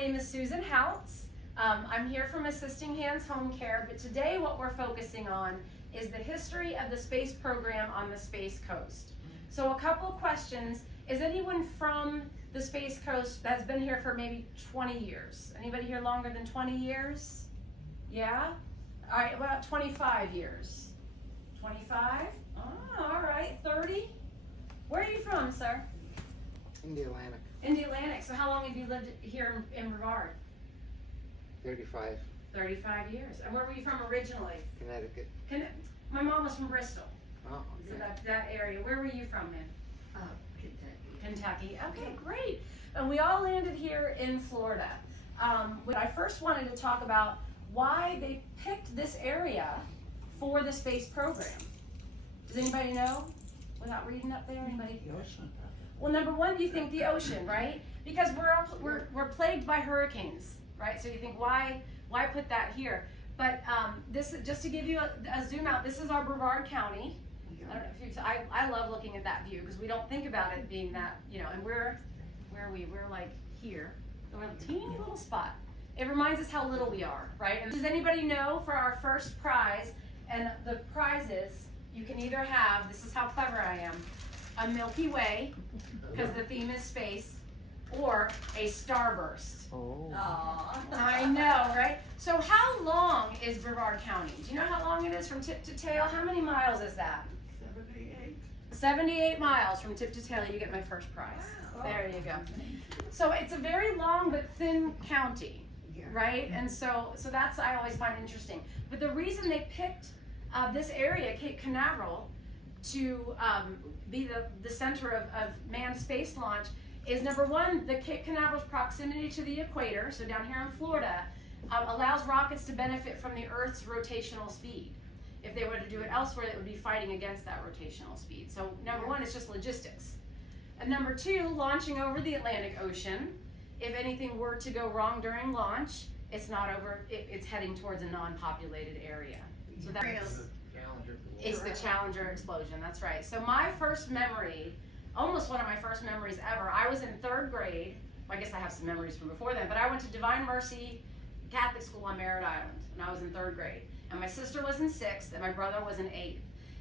name is Susan Houtz. I'm here from Assisting Hands Home Care, but today what we're focusing on is the history of the space program on the Space Coast. So a couple questions. Is anyone from the Space Coast that's been here for maybe 20 years? Anybody here longer than 20 years? Yeah? All right, about 25 years. 25? Oh, all right, 30? Where are you from, sir? In the Atlantic. In the Atlantic. So how long have you lived here in Brevard? 35. 35 years. And where were you from originally? Connecticut. My mom was from Bristol. Oh, So okay. that area. Where were you from, man? Kentucky. Kentucky. Okay, great. And we all landed here in Florida. What I first wanted to talk about why they picked this area for the space program. Does anybody know? Without reading up there, anybody? The ocean. Well, number one, you think the ocean, right? Because we're plagued by hurricanes, right? So you think why put that here? But this, just to give you a zoom out, this is our Brevard County. I don't know if you, I love looking at that view because we don't think about it being that, you know, and where are we? We're like here. We're a teeny little spot. It reminds us how little we are, right? And does anybody know for our first prize, and the prizes, you can either have, this is how clever I am, a Milky Way, because the theme is space, or a starburst. Oh. I know, right? So how long is Brevard County? Do you know how long it is from tip to tail? How many miles is that? 78. 78 miles from tip to tail. You get my first prize. Wow. There you go. So it's a very long but thin county, right? And so that's, I always find interesting. But the reason they picked this area, Cape Canaveral, to be the center of manned space launch is, number one, the Cape Canaveral's proximity to the equator, so down here in Florida, allows rockets to benefit from the Earth's rotational speed. If they were to do it elsewhere, it would be fighting against that rotational speed. So number one, it's just logistics. And number two, launching over the Atlantic Ocean. If anything were to go wrong during launch, it's not over, it's heading towards a non-populated area. So that's it's the Challenger explosion, that's right. So my first memory, almost one of my first memories ever, I was in 3rd grade. Well, I guess I have some memories from before then, but I went to Divine Mercy Catholic School on Merritt Island, and I was in 3rd grade. And my sister was in 6th, and my brother was in 8th.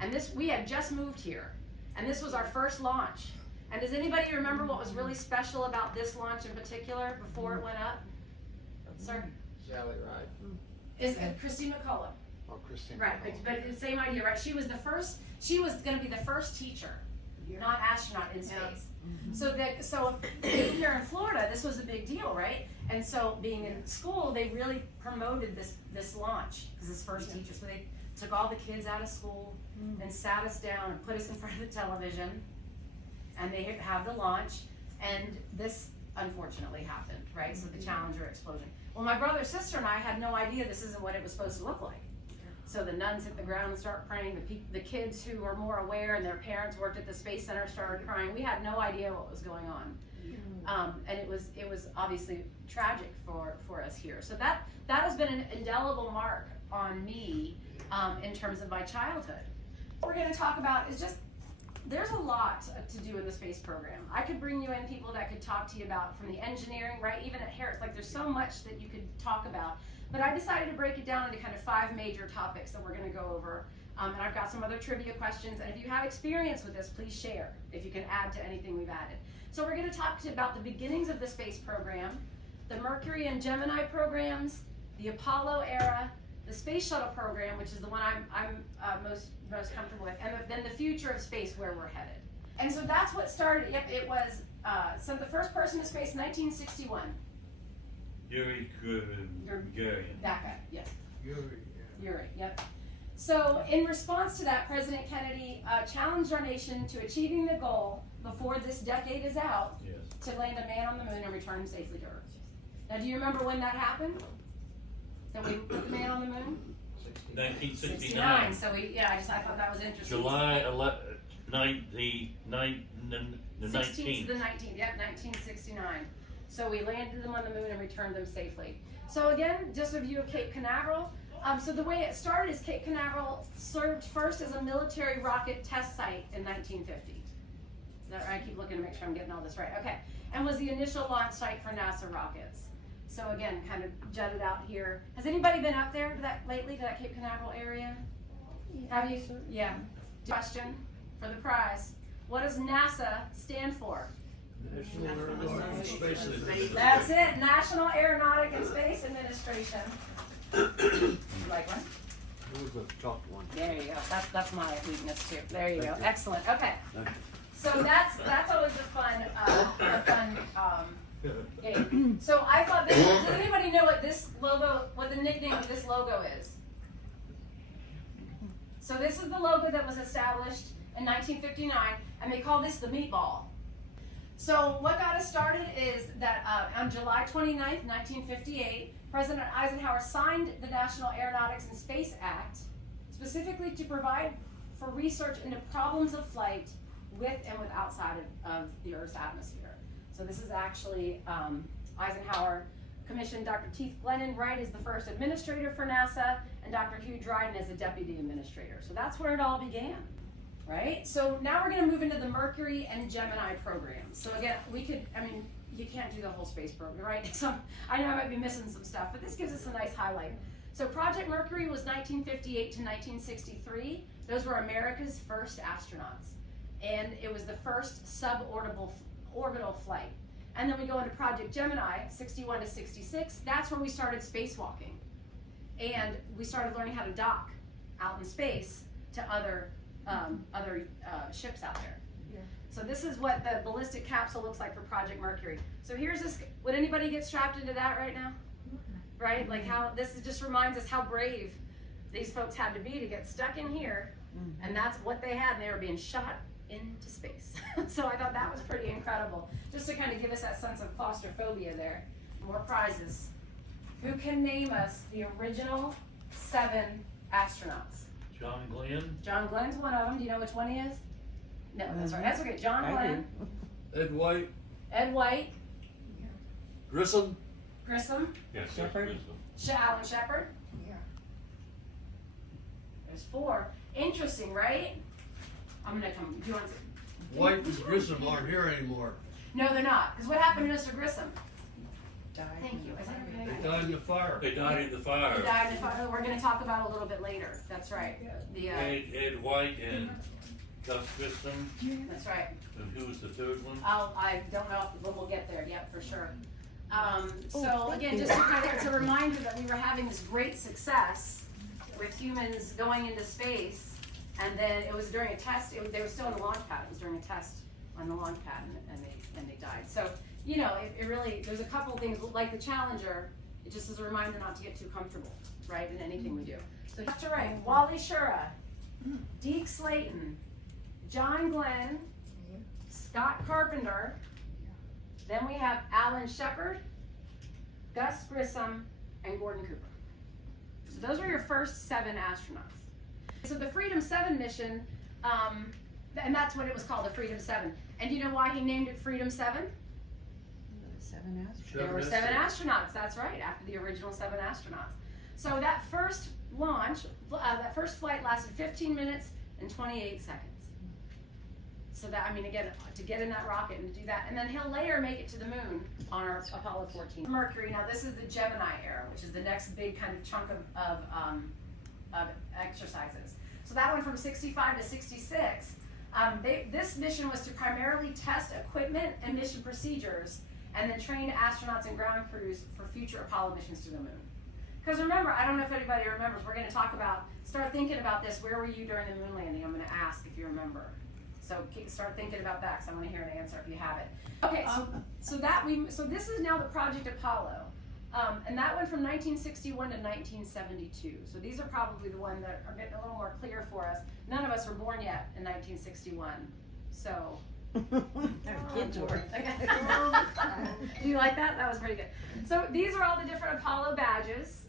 And we had just moved here, and this was our first launch. And does anybody remember what was really special about this launch in particular before it went up? Sir? Sally Ride. Is Christine McCullough. Oh, Christine. Right, but the same idea, right? She was going to be the first teacher, not astronaut in space. So being here in Florida, this was a big deal, right? And so being in school, they really promoted this launch as this first teacher. So they took all the kids out of school and sat us down and put us in front of the television, and they have the launch, and this unfortunately happened, right? So the Challenger explosion. Well, my brother, sister, and I had no idea this isn't what it was supposed to look like. So the nuns hit the ground and start praying. The kids who were more aware and their parents worked at the Space Center started crying. We had no idea what was going on, and it was obviously tragic for us here. So that has been an indelible mark on me in terms of my childhood. What we're going to talk about is just there's a lot to do in the space program. I could bring you in people that could talk to you about from the engineering, right? Even at Harris, like there's so much that you could talk about. But I decided to break it down into kind of 5 major topics that we're going to go over. And I've got some other trivia questions. And if you have experience with this, please share if you can add to anything we've added. So we're going to talk about the beginnings of the space program, the Mercury and Gemini programs, the Apollo era, the space shuttle program, which is the one I'm most comfortable with, and then the future of space, where we're headed. And so that's what started. Yep, it was so the first person to space, 1961. Yuri Gagarin. That guy, yes. Yuri, Yep. So in response to that, President Kennedy challenged our nation to achieving the goal before this decade is out to land a man on the moon and return him safely to Earth. Now, do you remember when that happened? That we put the man on the moon? 1969. So I thought that was interesting. July 19th. The 19th, yep, 1969. So we landed them on the moon and returned them safely. So again, just a view of Cape Canaveral. So the way it started is Cape Canaveral served first as a military rocket test site in 1950. Is that right? I keep looking to make sure I'm getting all this right. Okay. And was the initial launch site for NASA rockets. So again, kind of jutted out here. Has anybody been up there to that lately, to that Cape Canaveral area? Have you? Yeah. Question for the prize. What does NASA stand for? National Aeronautics and Space Administration. That's it, National Aeronautic and Space Administration. You like one? It was the top one. There you go. That's my weakness too. There you go. Excellent. Okay. So that's always a fun game. So I thought this. Does anybody know what this logo, what the nickname of this logo is? So this is the logo that was established in 1959, and they call this the meatball. So what got us started is that on July 29th, 1958, President Eisenhower signed the National Aeronautics and Space Act specifically to provide for research into problems of flight with and with outside of the Earth's atmosphere. So this is actually Eisenhower commissioned Dr. Keith Glennon Wright as the first administrator for NASA, and Dr. Hugh Dryden as the deputy administrator. So that's where it all began, right? So now we're going to move into the Mercury and Gemini programs. So again, you can't do the whole space program, right? So I know I might be missing some stuff, but this gives us a nice highlight. So Project Mercury was 1958 to 1963. Those were America's first astronauts. And it was the first suborbital flight. And then we go into Project Gemini, 61 to 66. That's when we started spacewalking. And we started learning how to dock out in space to other ships out there. Yeah. So this is what the ballistic capsule looks like for Project Mercury. So here's this, would anybody get strapped into that right now? Right? Like how, just reminds us how brave these folks had to be to get stuck in here. And that's what they had, and they were being shot into space. So I thought that was pretty incredible. Just to kind of give us that sense of claustrophobia there. More prizes. Who can name us the original 7 astronauts? John Glenn. John Glenn's one of them. Do you know which one he is? No, that's right. That's okay. John Glenn. Ed White, Ed White. Grissom, Grissom. Yes, Shepard. Alan Shepard. Yeah. There's 4. Interesting, right? I'm gonna come. Do you want to? White and Grissom aren't here anymore. No, they're not. Because what happened to Mr. Grissom? Died. Thank you. Is that okay? They died in the fire. They died in the He fire. died in the fire. We're going to talk about it a little bit later. That's right. The Ed White and Gus Grissom. that's right. And who was the third one? I don't know, but we'll get there. Yep, for sure. So again, just to kind of, it's a reminder that we were having this great success with humans going into space, and then it was during a test. They were still on the launch pad. It was during a test on the launch pad, and they died. So you know, it really, there's a couple things like the Challenger. It just is a reminder not to get too comfortable, right, in anything we do. So left to right, Wally Schirra, Deke Slayton, John Glenn, Scott Carpenter. Then we have Alan Shepard, Gus Grissom, and Gordon Cooper. So those were your first 7 astronauts. So the Freedom 7 mission, and that's what it was called, the Freedom 7. And do you know why he named it Freedom 7? 7 astronauts. There were 7 astronauts, that's right, after the original 7 astronauts. So that first launch, that first flight lasted 15 minutes and 28 seconds. So that, I mean, again, to get in that rocket and to do that, and then he'll later make it to the moon on our Apollo 14. Mercury, now this is the Gemini era, which is the next big kind of chunk of exercises. So that went from 65 to 66. This mission was to primarily test equipment and mission procedures, and then train astronauts and ground crews for future Apollo missions to the moon. Because remember, I don't know if anybody remembers, we're going to talk about, start thinking about this, where were you during the moon landing? I'm going to ask if you remember. So start thinking about that, because I want to hear an answer if you have it. Okay, so this is now the Project Apollo. And that went from 1961 to 1972. So these are probably the ones that are getting a little more clear for us. None of us were born yet in 1961. So Our kids were. do you like that? That was pretty good. So these are all the different Apollo badges,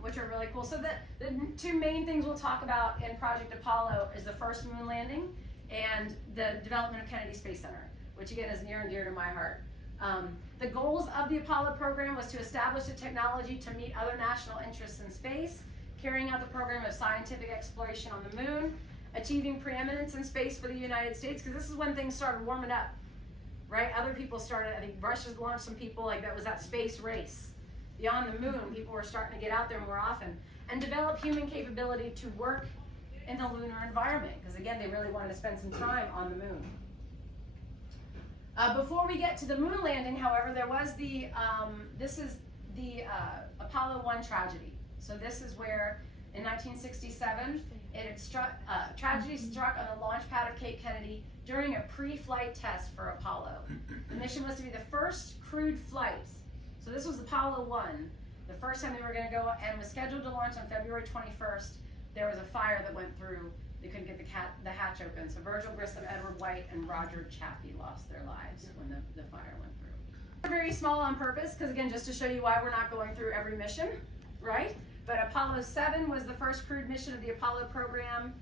which are really cool. So the 2 main things we'll talk about in Project Apollo is the first moon landing and the development of Kennedy Space Center, which again is near and dear to my heart. The goals of the Apollo program was to establish a technology to meet other national interests in space, carrying out the program of scientific exploration on the moon, achieving preeminence in space for the United States, because this is when things started warming up, right? Other people started, I think Russia's launched some people, like that was that space race. beyond the moon, people were starting to get out there more often and develop human capability to work in the lunar environment, because again, they really wanted to spend some time on the moon. Before we get to the moon landing, however, there was this is the Apollo 1 tragedy. So this is where, in 1967, tragedy struck on the launch pad of Cape Kennedy during a pre-flight test for Apollo. The mission was to be the first crewed flight. So this was Apollo 1, the first time they were going to go, and was scheduled to launch on February 21st. There was a fire that went through. They couldn't get the hatch open. So Virgil Grissom, Edward White, and Roger Chaffee lost their lives when the fire went through. We're very small on purpose, because again, just to show you why we're not going through every mission, right? But Apollo 7 was the first crewed mission of the Apollo program.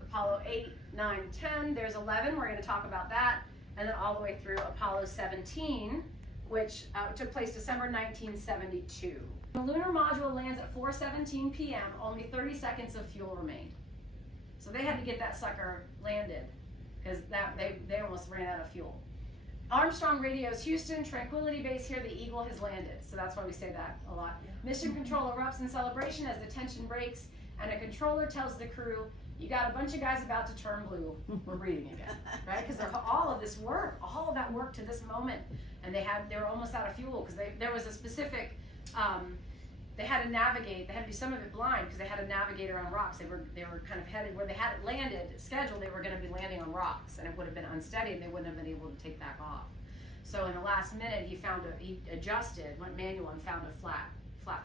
Apollo 8, 9, 10, there's 11, we're gonna talk about that. And then all the way through Apollo 17, which took place December 1972. The lunar module lands at 4:17 p.m., only 30 seconds of fuel remained. So they had to get that sucker landed, because they almost ran out of fuel. Armstrong radios Houston, Tranquility Base here, the Eagle has landed. So that's why we say that a lot. Mission control erupts in celebration as the tension breaks, and a controller tells the crew, you got a bunch of guys about to turn blue. We're breathing again, right? Because all of this work, all of that work to this moment, and they were almost out of fuel, because there was a specific, they had to navigate, they had to do some of it blind, because they had to navigate around rocks. They were kind of headed where they had it landed, scheduled, they were going to be landing on rocks, and it would have been unsteady, and they wouldn't have been able to take back off. So in the last minute, he adjusted, went manual, and found a flat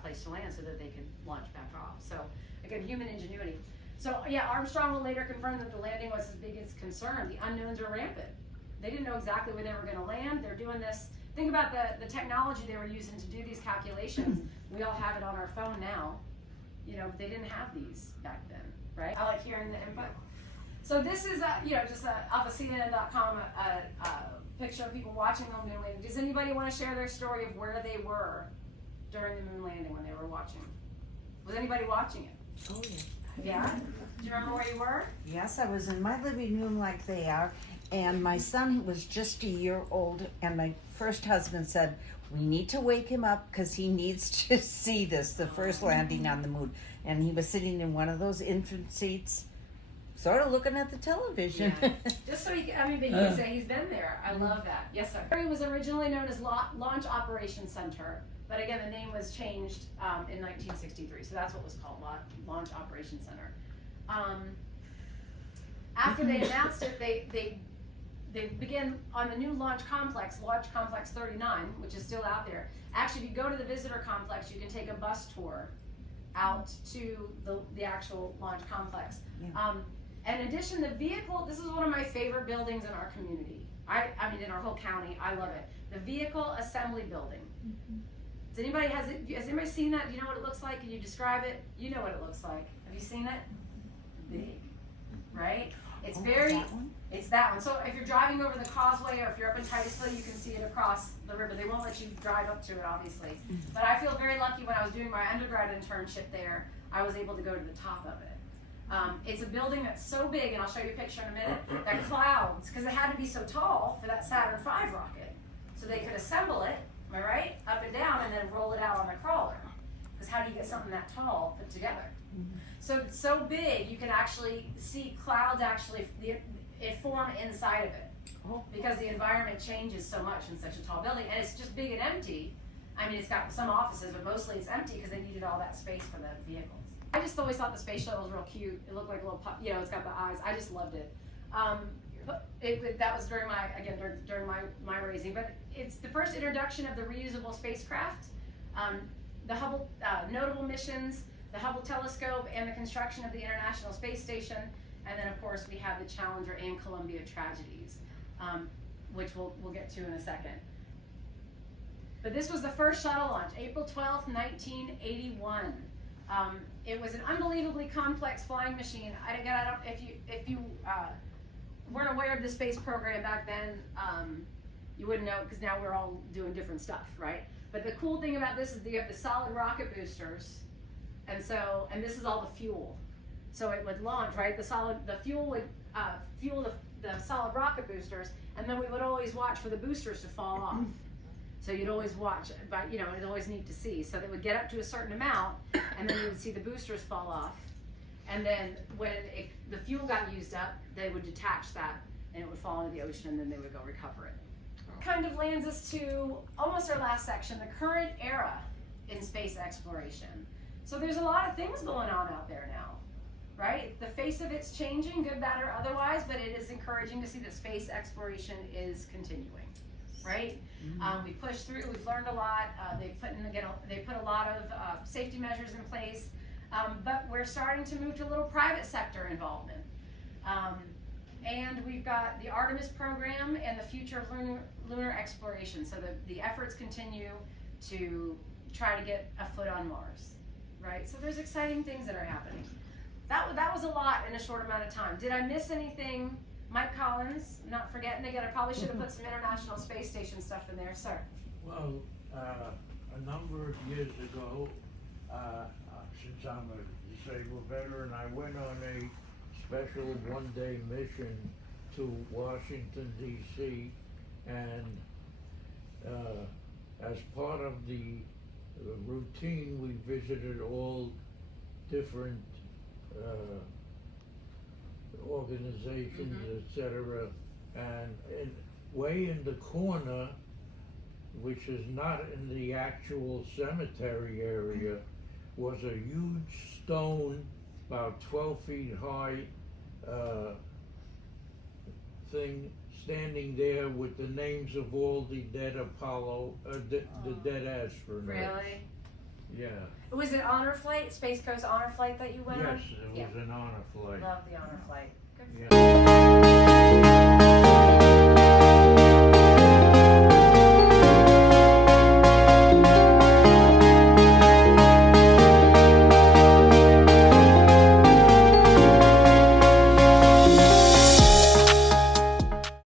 place to land so that they could launch back off. So again, human ingenuity. So yeah, Armstrong will later confirm that the landing was his biggest concern. The unknowns are rampant. They didn't know exactly where they were going to land. They're doing this. Think about the technology they were using to do these calculations. We all have it on our phone now. You know, they didn't have these back then, right? I like hearing the input. So this is, just off of CNN.com, a picture of people watching the moon landing. Does anybody want to share their story of where they were during the moon landing when they were watching? Was anybody watching it? Oh, yeah. Yeah? Do you remember where you were? Yes, I was in my living room like they are, and my son was just a year old, and my first husband said, we need to wake him up because he needs to see this, the first landing on the moon. And he was sitting in one of those infant seats, sort of looking at the television. Yeah. Just so he can say he's been there. I love that. Yes, sir. It was originally known as Launch Operations Center, but again, the name was changed in 1963, so that's what was called Launch Operations Center. After they announced it, they began on the new Launch Complex 39, which is still out there. Actually, if you go to the visitor complex, you can take a bus tour out to the actual launch complex. Yeah. In addition, the vehicle, this is one of my favorite buildings in our community. I mean, in our whole county, I love it. The Vehicle Assembly Building. Has anybody seen that? Do you know what it looks like? Can you describe it? You know what it looks like. Have you seen it? Big, right? It's it's that one. So if you're driving over the causeway, or if you're up in Titusville, you can see it across the river. They won't let you drive up to it, obviously. But I feel very lucky when I was doing my undergrad internship there, I was able to go to the top of it. It's a building that's so big, and I'll show you a picture in a minute, that clouds, because it had to be so tall for that Saturn V rocket, so they could assemble it, am I right, up and down, and then roll it out on the crawler. Because how do you get something that tall put together? So it's so big, you can actually see clouds it form inside of it. Because the environment changes so much in such a tall building, and it's just big and empty. I mean, it's got some offices, but mostly it's empty because they needed all that space for the vehicles. I just always thought the space shuttle was real cute. It looked like a little pup, it's got the eyes. I just loved it. That was during my raising, but it's the first introduction of the reusable spacecraft. The Hubble notable missions, the Hubble telescope, and the construction of the International Space Station, and then of course we have the Challenger and Columbia tragedies, which we'll get to in a second. But this was the first shuttle launch, April 12th, 1981. It was an unbelievably complex flying machine. If you weren't aware of the space program back then, you wouldn't know, because now we're all doing different stuff, right? But the cool thing about this is you have the solid rocket boosters, and this is all the fuel. So it would launch, right? The fuel would fuel the solid rocket boosters, and then we would always watch for the boosters to fall off. So you'd always watch, but you know, it's always neat to see. So they would get up to a certain amount, and then you would see the boosters fall off. And then when the fuel got used up, they would detach that, and it would fall into the ocean, and then they would go recover it. Kind of lands us to almost our last section, the current era in space exploration. So there's a lot of things going on out there now, right? The face of it's changing, good, bad, or otherwise, but it is encouraging to see that space exploration is continuing, right? We pushed through, we've learned a lot. They put a lot of safety measures in place, but we're starting to move to a little private sector involvement. And we've got the Artemis program and the future of lunar exploration. So the efforts continue to try to get a foot on Mars, right? So there's exciting things that are happening. That was a lot in a short amount of time. Did I miss anything? Mike Collins, not forgetting again, I probably should have put some International Space Station stuff in there, sir. Well, a number of years ago, since I'm a disabled veteran, I went on a special one-day mission to Washington, D.C., and as part of the routine, we visited all different organizations, etc. And way in the corner, which is not in the actual cemetery area, was a huge stone, about 12 feet high, thing standing there with the names of all the dead Apollo, the dead astronauts. Really? Yeah. Was it honor flight, Space Coast honor flight that you went on? Yes, it was an honor flight. Love the honor flight. Good for Yeah.